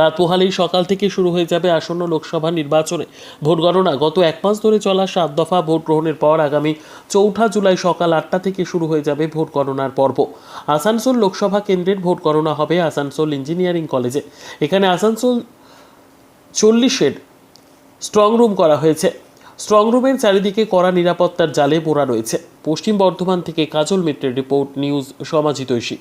রাত পোহালেই সকাল থেকে শুরু হয়ে যাবে আসন্ন লোকসভা নির্বাচনে ভোট গণনা। গত এক মাস ধরে চলা 7 দফা ভোট গ্রহণের পর আগামী 4 জুলাই সকাল 8টা থেকে শুরু হয়ে যাবে ভোট গণনার পর্ব। আসানসোল লোকসভা কেন্দ্রের ভোট গণনা হবে আসানসোল ইঞ্জিনিয়ারিং কলেজে। এখানে আসানসোল 40-এর স্ট্রং রুম করা হয়েছে। স্ট্রং রুমের চারিদিকে কড়া নিরাপত্তার জালে মোড়া রয়েছে। পশ্চিম বর্ধমান থেকে কাজল মিত্রের রিপোর্ট, নিউজ সমাজিতৈষী।